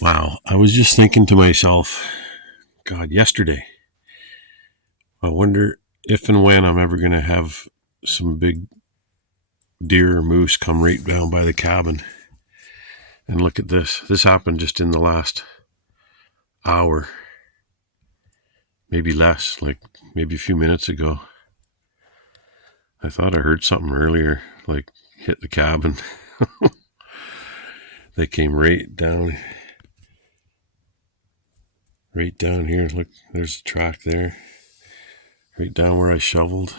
Wow, I was just thinking to myself, God, yesterday, I wonder if and when I'm ever going to have some big deer or moose come right down by the cabin. And look at this. This happened just in the last hour, maybe less, like maybe a few minutes ago. I thought I heard something earlier, like hit the cabin. They came right down here. Look, there's the track there, right down where I shoveled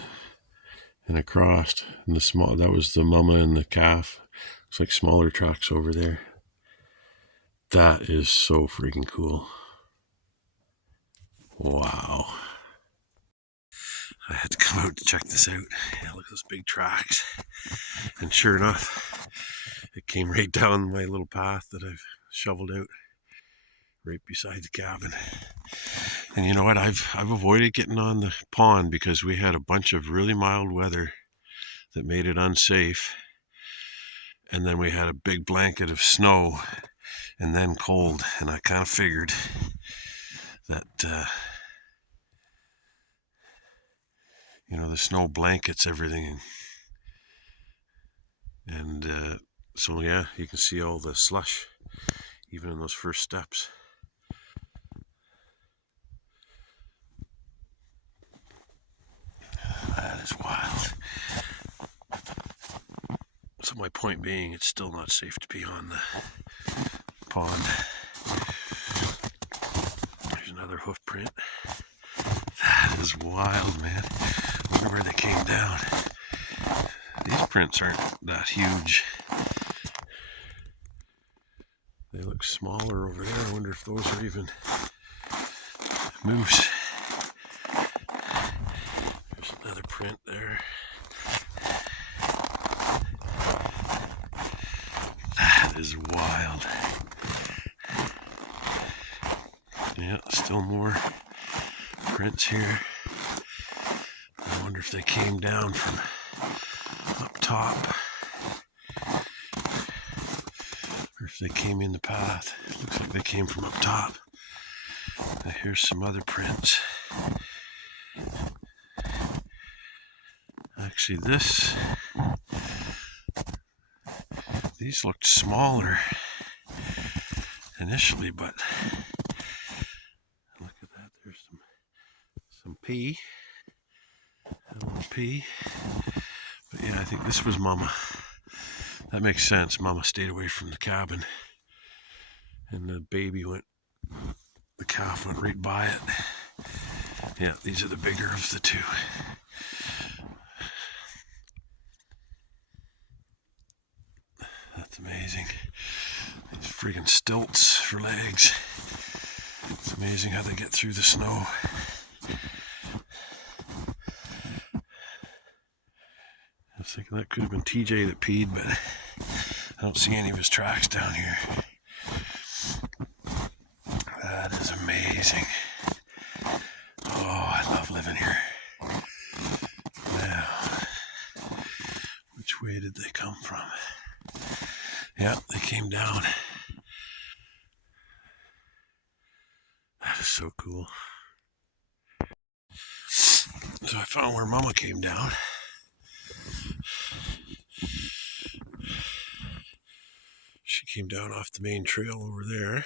and across. And that was the mama and the calf. It's like smaller tracks over there. That is so freaking cool. Wow. I had to come out to check this out. Yeah, look at those big tracks. And sure enough, it came right down my little path that I've shoveled out right beside the cabin. And you know what? I've avoided getting on the pond because we had a bunch of really mild weather that made it unsafe. And then we had a big blanket of snow and then cold. And I kind of figured that the snow blankets everything, and so yeah, you can see all the slush even in those first steps. That is wild. So my point being, it's still not safe to be on the pond. There's another hoof print. That is wild, man. I wonder where they came down. These prints aren't that huge. They look smaller over there. I wonder if those are even moose. There's another print there. That is wild. Yeah, still more prints here. I wonder if they came down from up top, or if they came in the path. It looks like they came from up top. Now here's some other prints. Actually, these looked smaller initially, but look at that. There's some pea, a little pea. But yeah, I think this was Mama. That makes sense. Mama stayed away from the cabin, and the calf went right by it. Yeah, these are the bigger of the two. That's amazing. These friggin' stilts for legs. It's amazing how they get through the snow. I was thinking that could have been TJ that peed, but I don't see any of his tracks down here. That is amazing. Oh, I love living here. Now, which way did they come from? Yeah, they came down. That is so cool. So I found where Mama came down. She came down off the main trail over there.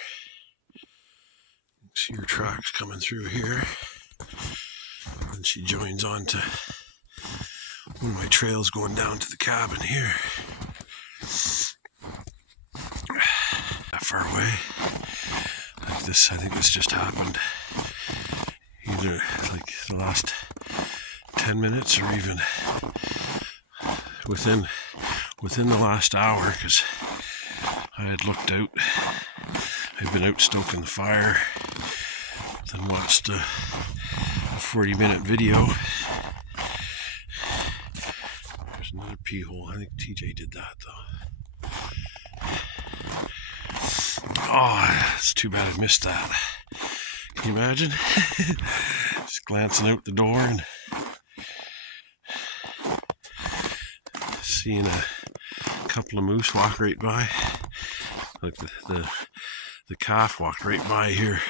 See her tracks coming through here. And she joins onto one of my trails going down to the cabin here. That far away. I think this just happened either like the last 10 minutes or even within the last hour, because I had looked out. I'd been out stoking the fire, then watched a 40-minute video. There's another pea hole. I think TJ did that though. Oh, it's too bad I missed that. Can you imagine? Just glancing out the door and seeing a couple of moose walk right by. Like the The calf walked right by here.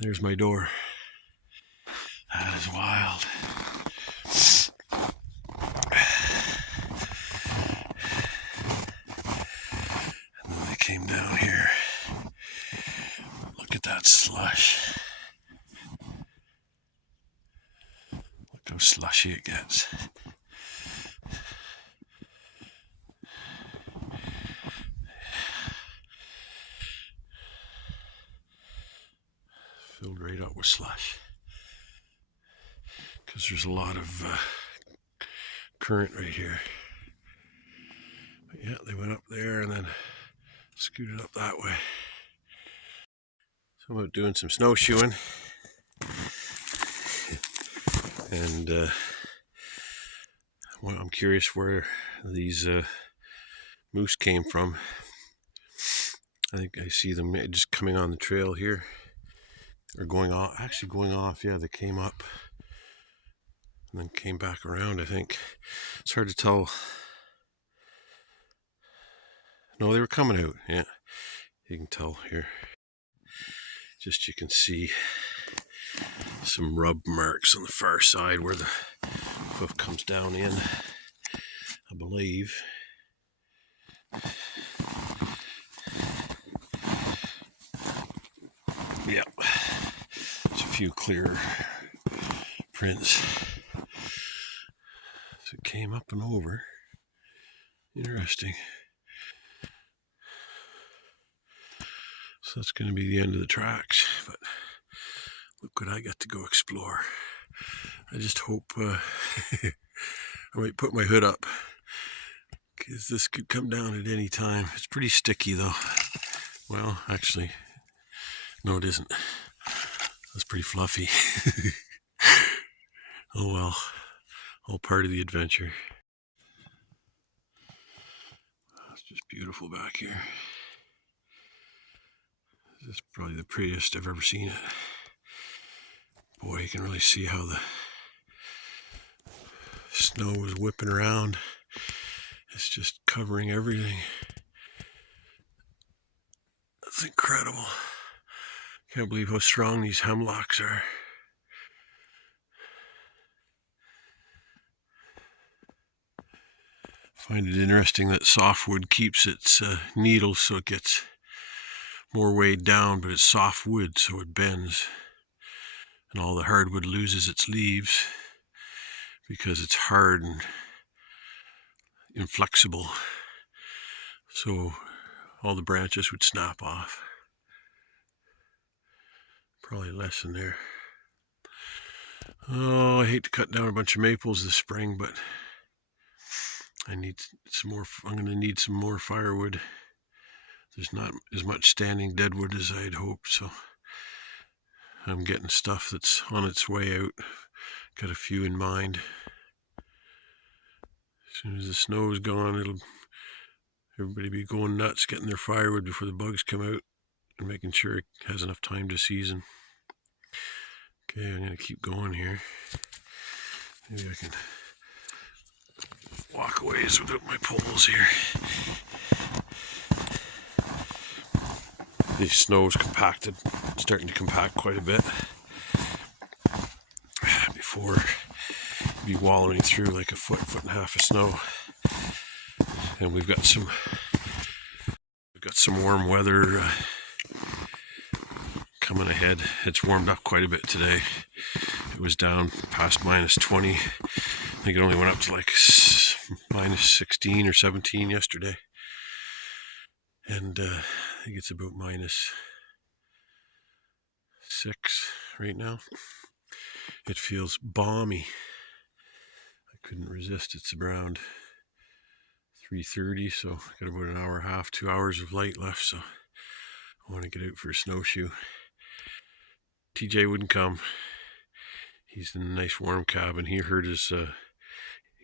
There's my door. That is wild. And then they came down here. Look at that slush. Look how slushy it gets. Filled right up with slush. Because there's a lot of current right here. But yeah, they went up there and then scooted up that way. So I'm out doing some snowshoeing. And well, I'm curious where these moose came from. I think I see them just coming on the trail here. Or going off, actually going off, yeah, they came up and then came back around, I think. It's hard to tell. No, they were coming out, yeah. You can tell here. Just you can see some rub marks on the far side where the hoof comes down in, I believe. Yep. There's a few clear prints. So it came up and over. Interesting. So that's going to be the end of the tracks, but look what I got to go explore. I just hope I might put my hood up, because this could come down at any time. It's pretty sticky though. Well, actually, no it isn't. That's pretty fluffy. Oh well, all part of the adventure. It's just beautiful back here. This is probably the prettiest I've ever seen it. Boy, you can really see how the snow is whipping around. It's just covering everything. That's incredible. Can't believe how strong these hemlocks are. Find it interesting that softwood keeps its needles so it gets more weighed down, but it's soft wood so it bends. And all the hardwood loses its leaves because it's hard and inflexible. So all the branches would snap off. Probably less in there. Oh, I hate to cut down a bunch of maples this spring, but I need some more. I'm going to need some more firewood. There's not as much standing deadwood as I'd hoped, so I'm getting stuff that's on its way out. Got a few in mind. As soon as the snow is gone, everybody be going nuts getting their firewood before the bugs come out and making sure it has enough time to season. Okay, I'm going to keep going here. Maybe I can walk a ways without my poles here. The snow is compacted, starting to compact quite a bit before be wallowing through like a foot and a half of snow. And we've got some warm weather coming ahead. It's warmed up quite a bit today. It was down past minus 20. I think it only went up to like minus 16 or 17 yesterday. And I think it's about minus 6 right now. It feels balmy. I couldn't resist. It's around 3:30, so I got about an hour and a half, 2 hours of light left, so I want to get out for a snowshoe. TJ wouldn't come. He's in a nice warm cabin. He hurt his,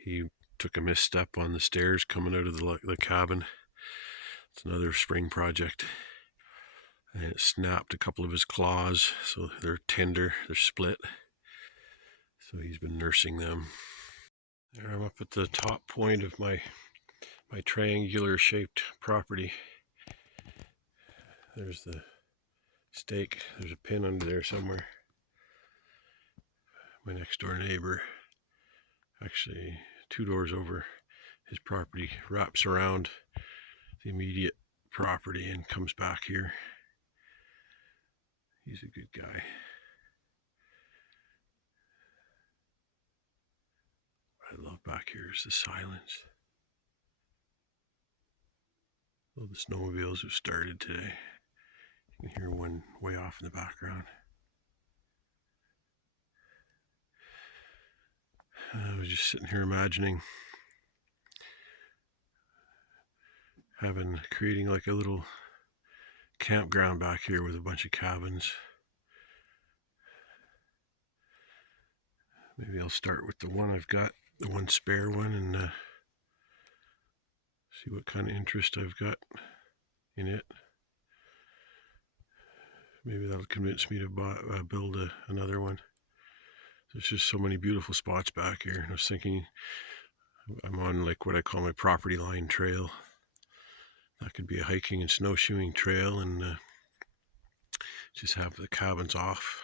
he took a misstep on the stairs coming out of the cabin. It's another spring project. And it snapped a couple of his claws, so they're tender, they're split. So he's been nursing them. There, I'm up at the top point of my triangular shaped property. There's the stake. There's a pin under there somewhere. My next door neighbor, actually 2 doors over, his property wraps around the immediate property and comes back here. He's a good guy. What I love back here is the silence. Well, the snowmobiles have started today. You can hear one way off in the background. I was just sitting here imagining creating like a little campground back here with a bunch of cabins. Maybe I'll start with the one I've got, the one spare one, and see what kind of interest I've got in it. Maybe that'll convince me to build another one. There's just so many beautiful spots back here. I was thinking I'm on like what I call my property line trail. That could be a hiking and snowshoeing trail, and just have the cabins off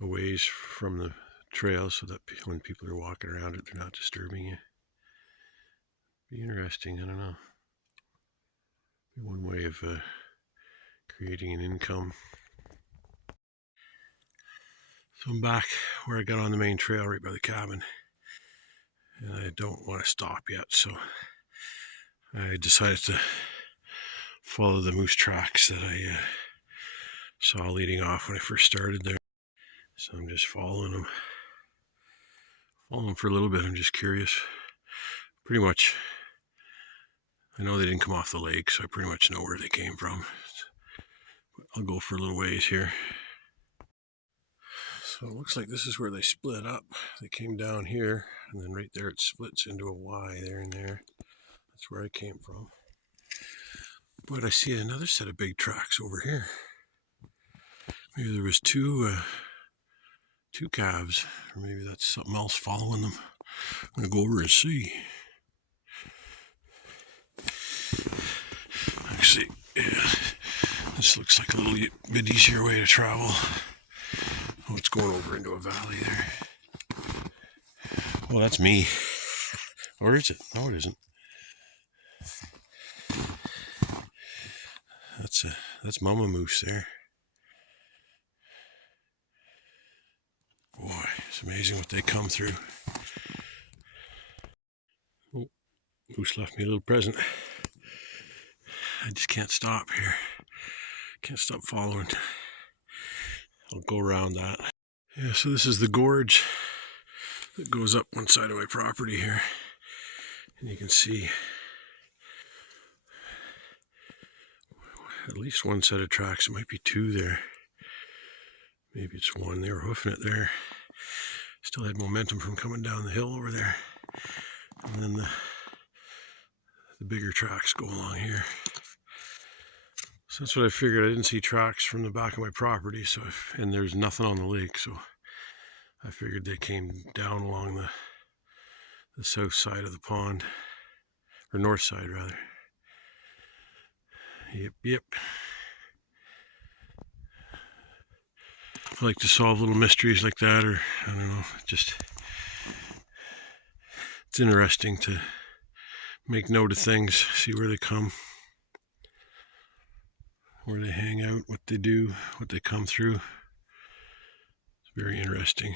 a ways from the trail so that when people are walking around it, they're not disturbing you. Be interesting, I don't know. Be one way of creating an income. So I'm back where I got on the main trail right by the cabin, and I don't want to stop yet, so I decided to follow the moose tracks that I saw leading off when I first started there. So I'm just following them. Follow them for a little bit. I'm just curious. Pretty much, I know they didn't come off the lake, so I pretty much know where they came from. But I'll go for a little ways here. So it looks like this is where they split up. They came down here, and then right there it splits into a Y there and there. That's where I came from. But I see another set of big tracks over here. Maybe there was two calves, or maybe that's something else following them. I'm gonna go over and see. Actually, yeah, this looks like a little bit easier way to travel. Oh, it's going over into a valley there. Oh, that's me. Or is it? No, it isn't. That's Mama Moose there. Boy, it's amazing what they come through. Oh, Moose left me a little present. I just can't stop here. Can't stop following. I'll go around that. Yeah, so this is the gorge that goes up one side of my property here. And you can see at least one set of tracks. It might be 2 there. Maybe it's 1. They were hoofing it there. Still had momentum from coming down the hill over there. And then the bigger tracks go along here. So that's what I figured. I didn't see tracks from the back of my property, and there's nothing on the lake, so I figured they came down along the south side of the pond, or north side rather. Yep. I like to solve little mysteries like that, or I don't know, it's interesting to make note of things, see where they come, where they hang out, what they do, what they come through. It's very interesting.